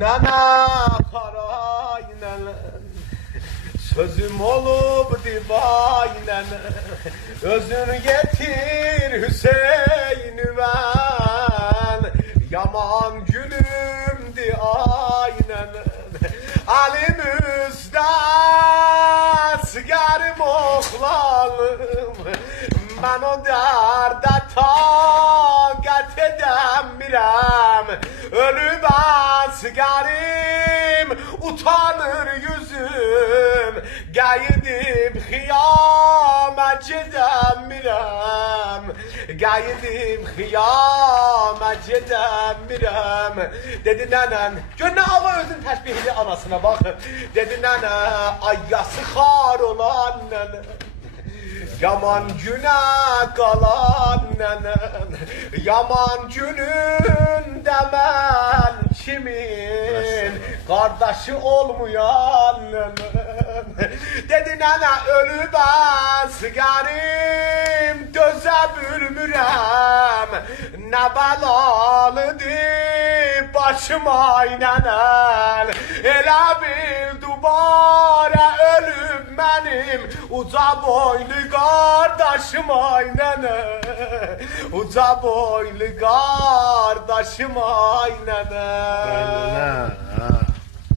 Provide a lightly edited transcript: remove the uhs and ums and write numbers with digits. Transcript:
nene karay nene, sözüm olup divaynen, özünü getir Hüseyin'i ben, yaman gülümdi aynen, elimizde sigarim oğlanım, ben o derde takat edemirem, ölüme sigarim utanır yüzüm, gaydim kıyamet edemirem, gaydim kıyamet edemirem. Dedi nenen, gör ne hava özün təşbihli anasına bakın. Dedi nene, ayyası xar olan nene, yaman güne kalan nenen, yaman günün demel kimin kardeşi olmayan nenen. Dedi nene, ölü ben sigarim döze bülmürem, ne belalıdır başım aynen, elə bil dubara ölüb benim uca boylu kardeşim aynen, uca boylu kardeşim aynen.